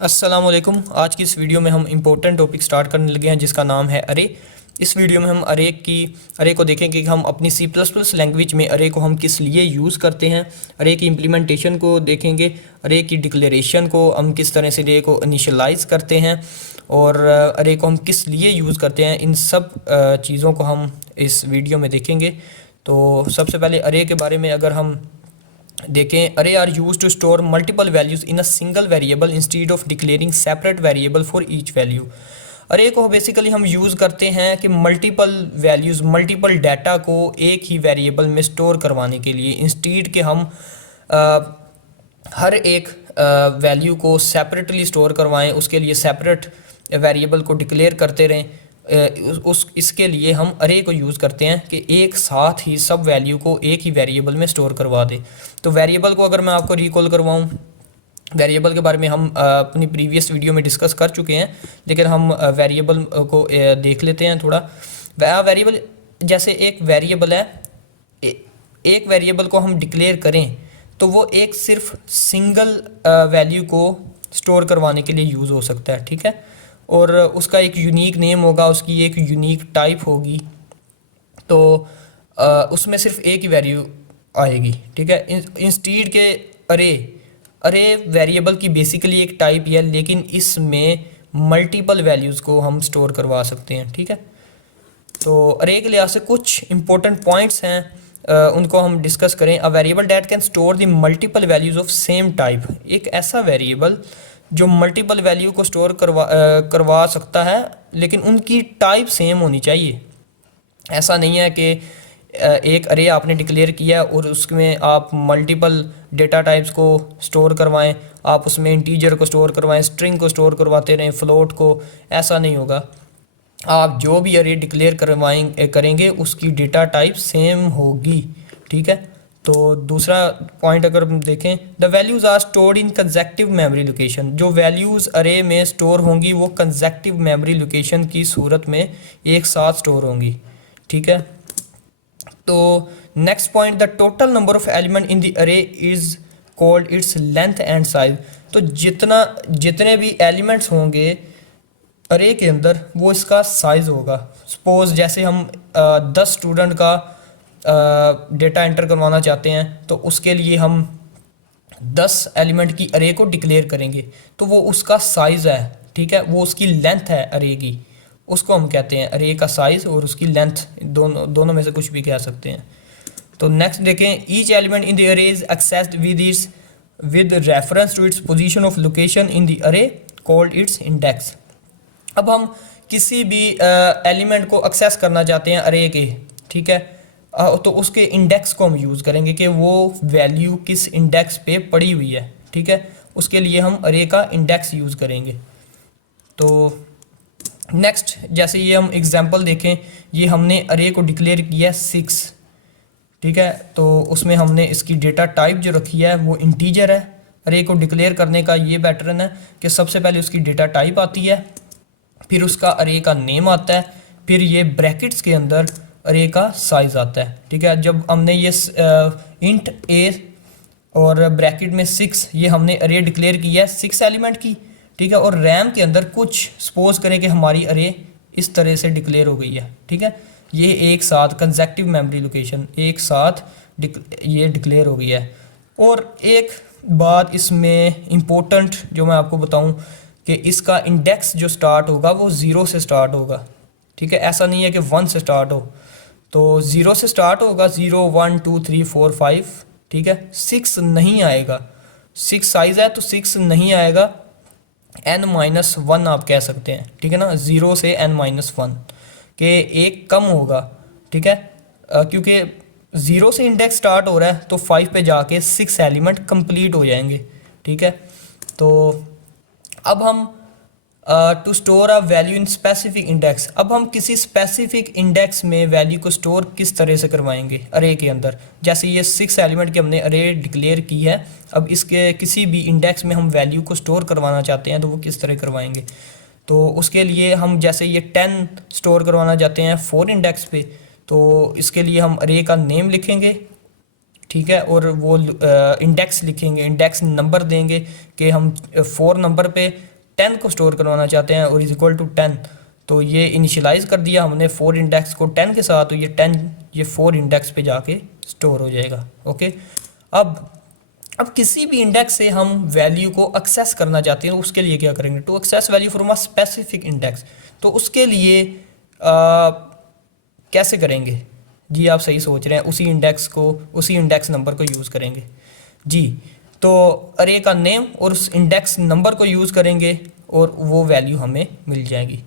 अस्सलाम वालेकुम। आज की इस वीडियो में हम इम्पोर्टेंट टॉपिक स्टार्ट करने लगे हैं जिसका नाम है अरे। इस वीडियो में हम अरे को देखेंगे कि हम अपनी C++ लैंग्वेज में अरे को हम किस लिए यूज़ करते हैं। अरे की इम्प्लीमेंटेशन को देखेंगे, अरे की डिक्लेरेशन को हम किस तरह से अरे को इनिशियलाइज़ करते हैं और अरे को हम किस लिए यूज़ करते हैं। इन सब चीज़ों को हम इस वीडियो में देखेंगे। तो सबसे पहले अरे के बारे में अगर हम देखें, array are use to store multiple values in a single variable instead of declaring separate variable for each value. Array को बेसिकली हम यूज़ करते हैं कि मल्टीपल वैल्यूज़, मल्टीपल डाटा को एक ही वेरिएबल में स्टोर करवाने के लिए, इंस्टीड के हम हर एक वैल्यू को सेपरेटली स्टोर करवाएं, उसके लिए सेपरेट वेरिएबल को डिक्लेयर करते रहें। इसके लिए हम अरे को यूज़ करते हैं कि एक साथ ही सब वैल्यू को एक ही वेरिएबल में स्टोर करवा दें। तो वेरिएबल को अगर मैं आपको रिकॉल करवाऊं, वेरिएबल के बारे में हम अपनी प्रीवियस वीडियो में डिस्कस कर चुके हैं, लेकिन हम वेरिएबल को देख लेते हैं थोड़ा। वेरिएबल जैसे एक वेरिएबल है, एक वेरिएबल को हम डिक्लेयर करें तो वो एक सिर्फ सिंगल वैल्यू को स्टोर करवाने के लिए यूज़ हो सकता है, ठीक है। और उसका एक यूनिक नेम होगा, उसकी एक यूनिक टाइप होगी, तो उसमें सिर्फ एक ही वैल्यू आएगी, ठीक है। इंस्टीड के अरे वेरिएबल की बेसिकली एक टाइप है, लेकिन इसमें मल्टीपल वैल्यूज़ को हम स्टोर करवा सकते हैं, ठीक है। तो अरे के लिहाज से कुछ इंपॉर्टेंट पॉइंट्स हैं, उनको हम डिस्कस करें। A variable that can store the multiple values of same type. एक ऐसा वेरिएबल जो मल्टीपल वैल्यू को स्टोर करवा सकता है, लेकिन उनकी टाइप सेम होनी चाहिए। ऐसा नहीं है कि एक अरे आपने डिक्लेयर किया और उसमें आप मल्टीपल डेटा टाइप्स को स्टोर करवाएं, आप उसमें इंटीजर को स्टोर करवाएं, स्ट्रिंग को स्टोर करवाते रहें, फ्लोट को। ऐसा नहीं होगा। आप जो भी अरे डिक्लेयर करेंगे उसकी डेटा टाइप सेम होगी, ठीक है। तो दूसरा पॉइंट अगर हम देखें, the values are stored in consecutive memory location. जो वैल्यूज़ अरे में स्टोर होंगी वो कंसेक्टिव मेमोरी लोकेशन की सूरत में एक साथ स्टोर होंगी, ठीक है। तो next point, the total number of element in the array is called its length and size. तो जितने भी एलिमेंट्स होंगे अरे के अंदर वो इसका साइज़ होगा। सपोज़ जैसे हम 10 स्टूडेंट का डेटा एंटर करवाना चाहते हैं, तो उसके लिए हम 10 एलिमेंट की अरे को डिक्लेयर करेंगे, तो वो उसका साइज़ है, ठीक है। वो उसकी लेंथ है अरे की, उसको हम कहते हैं अरे का साइज़, और उसकी लेंथ दोनों में से कुछ भी कह सकते हैं। तो नेक्स्ट देखें, each element in the array is accessed with reference to its position of location in the array called its index. अब हम किसी भी एलिमेंट को एक्सेस करना चाहते हैं अरे के, ठीक है, तो उसके इंडेक्स को हम यूज़ करेंगे कि वो वैल्यू किस इंडेक्स पे पड़ी हुई है, ठीक है। उसके लिए हम अरे का इंडेक्स यूज़ करेंगे। तो नेक्स्ट, जैसे ये हम एग्जांपल देखें, ये हमने अरे को डिक्लेयर किया 6, ठीक है। तो उसमें हमने इसकी डेटा टाइप जो रखी है वो इंटीजर है। अरे को डिक्लेयर करने का ये पैटर्न है कि सबसे पहले उसकी डेटा टाइप आती है, फिर उसका अरे का नेम आता है, फिर ये ब्रैकेट्स के अंदर अरे का साइज़ आता है, ठीक है। जब हमने ये इंट ए और ब्रैकेट में 6, ये हमने अरे डिक्लेयर किया है 6 एलिमेंट की, ठीक है। और रैम के अंदर कुछ सपोज करें कि हमारी अरे इस तरह से डिक्लेयर हो गई है, ठीक है। ये एक साथ कंसेक्टिव मेमोरी लोकेशन एक साथ ये डिक्लेयर हो गई है। और एक बात इसमें इम्पोर्टेंट जो मैं आपको बताऊं कि इसका इंडेक्स जो स्टार्ट होगा वो 0 से स्टार्ट होगा, ठीक है। ऐसा नहीं है कि 1 से स्टार्ट हो, तो 0 से स्टार्ट होगा, 0 1 2 3 4 5, ठीक है। 6 नहीं आएगा, 6 साइज़ है तो 6 नहीं आएगा, n-1 आप कह सकते हैं, ठीक है ना। 0 से n-1 के एक कम होगा, ठीक है, क्योंकि 0 से इंडेक्स स्टार्ट हो रहा है तो 5 पे जाके 6 एलिमेंट कंप्लीट हो जाएंगे, ठीक है। तो अब हम to store a value in specific index, अब हम किसी स्पेसिफिक इंडेक्स में वैल्यू को स्टोर किस तरह से करवाएंगे अरे के अंदर। जैसे ये 6 एलिमेंट की हमने अरे डिक्लेयर की है, अब इसके किसी भी इंडेक्स में हम वैल्यू को स्टोर करवाना चाहते हैं तो वो किस तरह करवाएंगे। तो उसके लिए हम जैसे ये 10 स्टोर करवाना चाहते हैं 4 इंडेक्स पे, तो इसके लिए हम अरे का नेम लिखेंगे, ठीक है, और वो इंडेक्स लिखेंगे, इंडेक्स नंबर देंगे कि हम 4 नंबर पे 10 को स्टोर करवाना चाहते हैं और इज इक्वल टू 10, तो ये इनिशियलाइज़ कर दिया हमने 4 इंडेक्स को 10 के साथ, तो ये 10 ये 4 इंडेक्स पे जाके स्टोर हो जाएगा। ओके, अब किसी भी इंडेक्स से हम वैल्यू को एक्सेस करना चाहते हैं, उसके लिए क्या करेंगे? To access value from a specific index, तो उसके लिए कैसे करेंगे जी? आप सही सोच रहे हैं, उसी इंडेक्स नंबर को यूज़ करेंगे जी। तो अरे का नेम और उस इंडेक्स नंबर को यूज़ करेंगे और वो वैल्यू हमें मिल जाएगी।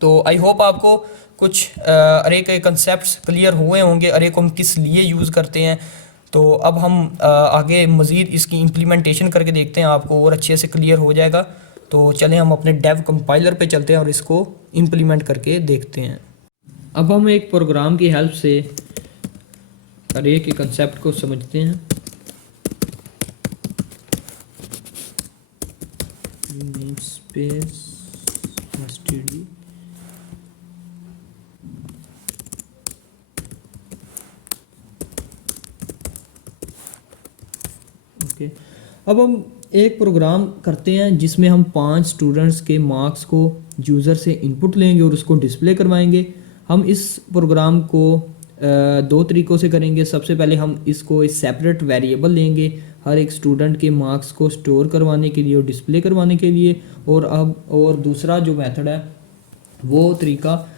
तो आई होप आपको कुछ अरे के कंसेप्ट्स क्लियर हुए होंगे, अरे को हम किस लिए यूज़ करते हैं। तो अब हम आगे मज़ीद इसकी इम्प्लीमेंटेशन करके देखते हैं, आपको और अच्छे से क्लियर हो जाएगा। तो चलें हम अपने डेव कंपाइलर पे चलते हैं और इसको इम्प्लीमेंट करके देखते हैं। अब हम एक प्रोग्राम की हेल्प से अरे के कंसेप्ट को समझते हैं। नेमस्पेस std ओके, अब हम एक प्रोग्राम करते हैं जिसमें हम 5 स्टूडेंट्स के मार्क्स को यूज़र से इनपुट लेंगे और उसको डिस्प्ले करवाएंगे। हम इस प्रोग्राम को दो तरीक़ों से करेंगे। सबसे पहले हम इसको एक सेपरेट वेरिएबल लेंगे हर एक स्टूडेंट के मार्क्स को स्टोर करवाने के लिए और डिस्प्ले करवाने के लिए, और दूसरा जो मेथड है वो तरीका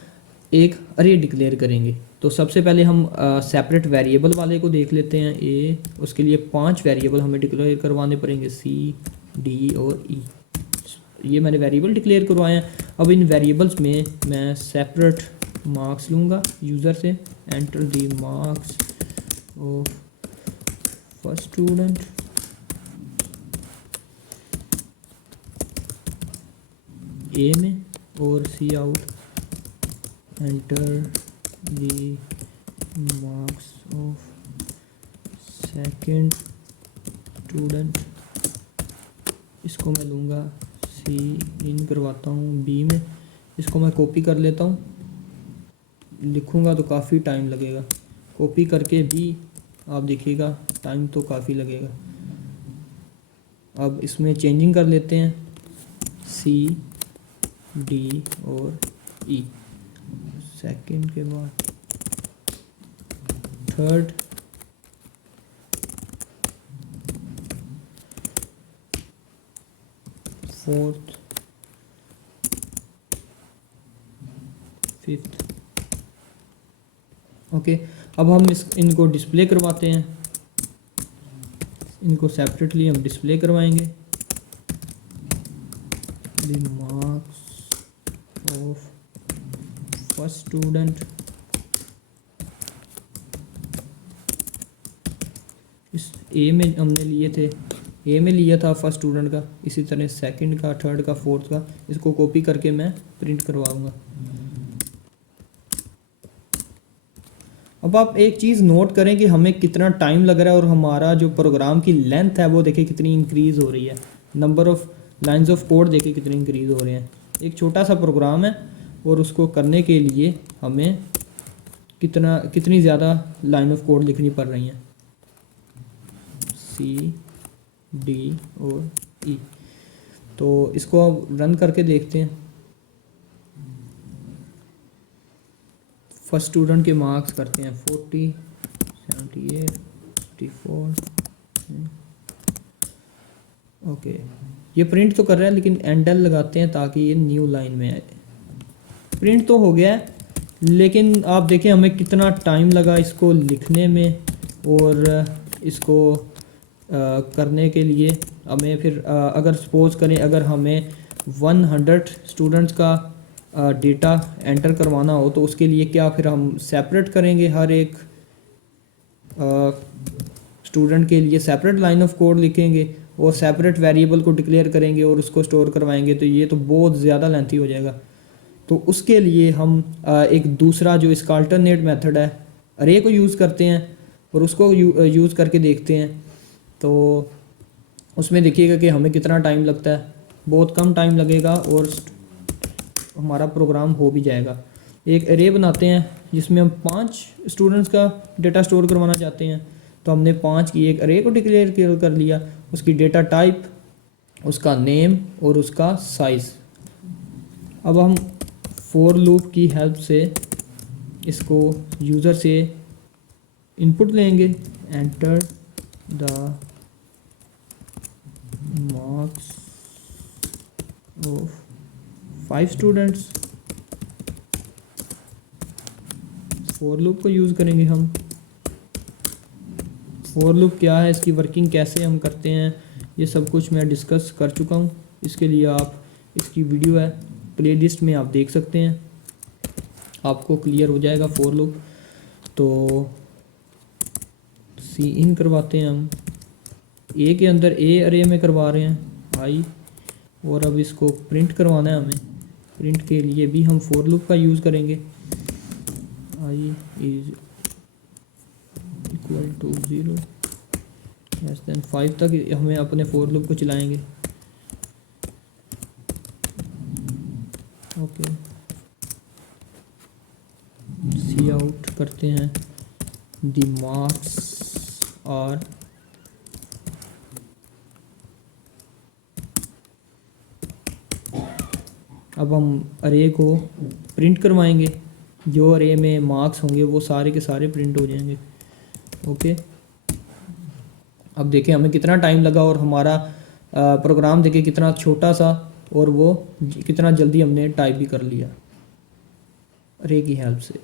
एक अरे डिक्लेयर करेंगे। तो सबसे पहले हम सेपरेट वेरिएबल वाले को देख लेते हैं। उसके लिए 5 वेरिएबल हमें डिक्लेयर करवाने पड़ेंगे, सी, डी और ई। ये मैंने वेरिएबल डिक्लेयर करवाए हैं। अब इन वेरिएबल्स में मैं सेपरेट मार्क्स लूँगा यूज़र से, enter the marks of first student, A में, और cout enter the marks of second student. इसको मैं लूँगा सी इन करवाता हूँ बी में। इसको मैं कॉपी कर लेता हूँ, लिखूँगा तो काफ़ी टाइम लगेगा। कॉपी करके भी आप देखिएगा टाइम तो काफ़ी लगेगा। अब इसमें चेंजिंग कर लेते हैं, सी, डी और ई। सेकंड के बाद थर्ड, फोर्थ, फिफ्थ। ओके, अब हम इनको डिस्प्ले करवाते हैं। इनको सेपरेटली हम डिस्प्ले करवाएंगे। The marks of first student, इस ए में हमने लिए थे, ए में लिया था फर्स्ट स्टूडेंट का, इसी तरह सेकंड का, थर्ड का, फोर्थ का। इसको कॉपी करके मैं प्रिंट करवाऊंगा। अब आप एक चीज़ नोट करें कि हमें कितना टाइम लग रहा है और हमारा जो प्रोग्राम की लेंथ है वो देखिए कितनी इंक्रीज़ हो रही है। Number of lines of code देखिए कितनी इंक्रीज़ हो रहे हैं। एक छोटा सा प्रोग्राम है और उसको करने के लिए हमें कितनी ज़्यादा लाइन ऑफ कोड लिखनी पड़ रही हैं, सी, डी और ई। तो इसको अब रन करके देखते हैं। फर्स्ट स्टूडेंट के मार्क्स करते हैं 40, 78, 54। ओके, ये प्रिंट तो कर रहा है लेकिन एंडल लगाते हैं ताकि ये न्यू लाइन में आए। प्रिंट तो हो गया है, लेकिन आप देखें हमें कितना टाइम लगा इसको लिखने में और इसको करने के लिए। हमें फिर अगर सपोज़ करें अगर हमें 100 स्टूडेंट्स का डेटा एंटर करवाना हो तो उसके लिए क्या फिर हम सेपरेट करेंगे, हर एक स्टूडेंट के लिए सेपरेट लाइन ऑफ कोड लिखेंगे और सेपरेट वेरिएबल को डिक्लेयर करेंगे और उसको स्टोर करवाएंगे, तो ये तो बहुत ज़्यादा लेंथी हो जाएगा। तो उसके लिए हम एक दूसरा जो इसका अल्टरनेट मेथड है अरे को यूज़ करते हैं और उसको यूज़ करके देखते हैं। तो उसमें देखिएगा कि हमें कितना टाइम लगता है, बहुत कम टाइम लगेगा और हमारा प्रोग्राम हो भी जाएगा। एक अरे बनाते हैं जिसमें हम 5 स्टूडेंट्स का डेटा स्टोर करवाना चाहते हैं। तो हमने 5 की एक अरे को डिक्लेयर कर लिया, उसकी डेटा टाइप उसका नेम और उसका साइज़। अब हम फॉर लूप की हेल्प से इसको यूज़र से इनपुट लेंगे, enter the marks of 5 students. For loop को यूज़ करेंगे हम। फॉर लूप क्या है, इसकी वर्किंग कैसे हम करते हैं, ये सब कुछ मैं डिस्कस कर चुका हूँ। इसके लिए आप इसकी वीडियो है प्लेलिस्ट में आप देख सकते हैं, आपको क्लियर हो जाएगा फॉर लूप। तो सी इन करवाते हैं हम, ए के अंदर ए अरे में करवा रहे हैं आई, और अब इसको प्रिंट करवाना है हमें। प्रिंट के लिए भी हम फॉर लूप का यूज़ करेंगे। I is equal to 0 less than 5 तक हमें अपने फॉर लूप को चलाएंगे। ओके, सी आउट करते हैं द मार्क्स आर अब हम अरे को प्रिंट करवाएंगे, जो अरे में मार्क्स होंगे वो सारे के सारे प्रिंट हो जाएंगे। ओके, अब देखें हमें कितना टाइम लगा और हमारा प्रोग्राम देखें कितना छोटा सा, और वो कितना जल्दी हमने टाइप भी कर लिया अरे की हेल्प से।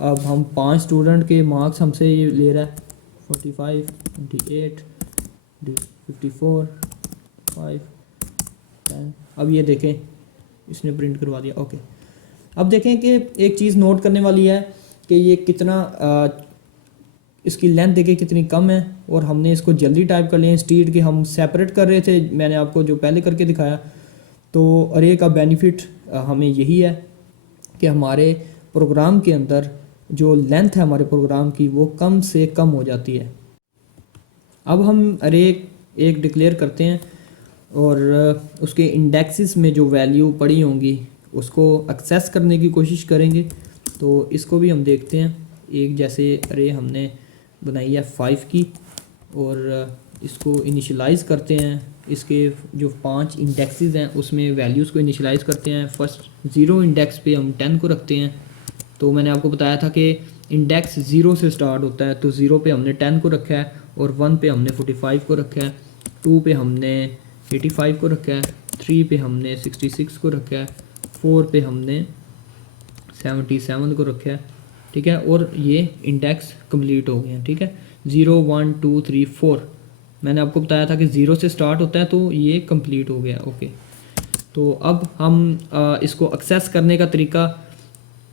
अब हम 5 स्टूडेंट के मार्क्स हमसे ये ले रहा है 45, 28, 54, 5, 10। अब ये देखें इसने प्रिंट करवा दिया। ओके, अब देखें कि एक चीज़ नोट करने वाली है कि ये कितना इसकी लेंथ देखें कितनी कम है, और हमने इसको जल्दी टाइप कर लिया इंस्टीड के हम सेपरेट कर रहे थे, मैंने आपको जो पहले करके दिखाया। तो अरे का बेनिफिट हमें यही है कि हमारे प्रोग्राम के अंदर जो लेंथ है हमारे प्रोग्राम की वो कम से कम हो जाती है। अब हम अरे एक डिक्लेयर करते हैं और उसके इंडेक्सेस में जो वैल्यू पड़ी होंगी उसको एक्सेस करने की कोशिश करेंगे। तो इसको भी हम देखते हैं। एक जैसे अरे हमने बनाई है 5 की, और इसको इनिशियलाइज़ करते हैं। इसके जो 5 इंडेक्सेस हैं उसमें वैल्यूज़ को इनिशियलाइज़ करते हैं। फर्स्ट 0 इंडेक्स पे हम 10 को रखते हैं। तो मैंने आपको बताया था कि इंडेक्स 0 से स्टार्ट होता है, तो 0 पे हमने 10 को रखा है, और 1 पे हमने 45 को रखा है, 2 पे हमने 85 को रखा है, 3 पे हमने 66 को रखा है, 4 पे हमने 77 को रखा है। ठीक है, और ये इंडेक्स कंप्लीट हो गए हैं। ठीक है, 0 1 2 3 4 मैंने आपको बताया था कि 0 से स्टार्ट होता है, तो ये कंप्लीट हो गया। ओके, तो अब हम इसको एक्सेस करने का तरीका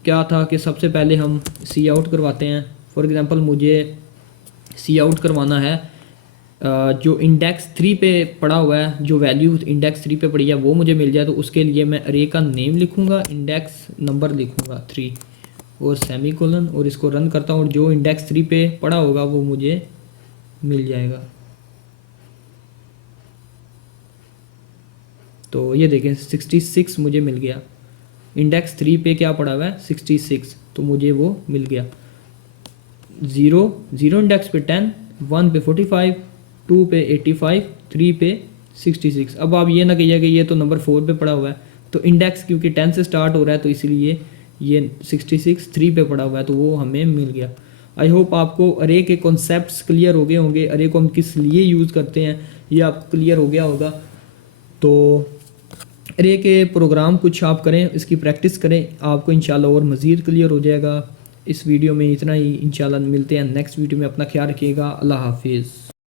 क्या था कि सबसे पहले हम सी आउट करवाते हैं। फॉर एग्ज़ाम्पल मुझे सी आउट करवाना है जो इंडेक्स 3 पे पड़ा हुआ है, जो वैल्यू इंडेक्स 3 पे पड़ी है वो मुझे मिल जाए। तो उसके लिए मैं अरे का नेम लिखूँगा, इंडेक्स नंबर लिखूँगा 3 और सेमीकोलन, और इसको रन करता हूँ, और जो इंडेक्स 3 पे पड़ा होगा वो मुझे मिल जाएगा। तो ये देखें 66 मुझे मिल गया। इंडेक्स 3 पे क्या पड़ा हुआ है 66, तो मुझे वो मिल गया। 0 इंडेक्स पे 10, 1 पे 45, 2 पे 85, 3 पे 66। अब आप ये ना कहिए कि ये तो नंबर 4 पे पड़ा हुआ है, तो इंडेक्स क्योंकि 10 से स्टार्ट हो रहा है तो इसलिए ये 66 3 पे पड़ा हुआ है, तो वो हमें मिल गया। आई होप आपको अरे के कॉन्सेप्ट्स क्लियर हो गए होंगे, अरे को हम किस लिए यूज़ करते हैं ये आप क्लियर हो गया होगा। तो अरे के प्रोग्राम कुछ आप करें, इसकी प्रैक्टिस करें, आपको इंशाल्लाह और मज़ीद क्लियर हो जाएगा। इस वीडियो में इतना ही, इंशाल्लाह मिलते हैं नेक्स्ट वीडियो में। अपना ख्याल रखिएगा, अल्लाह हाफिज़।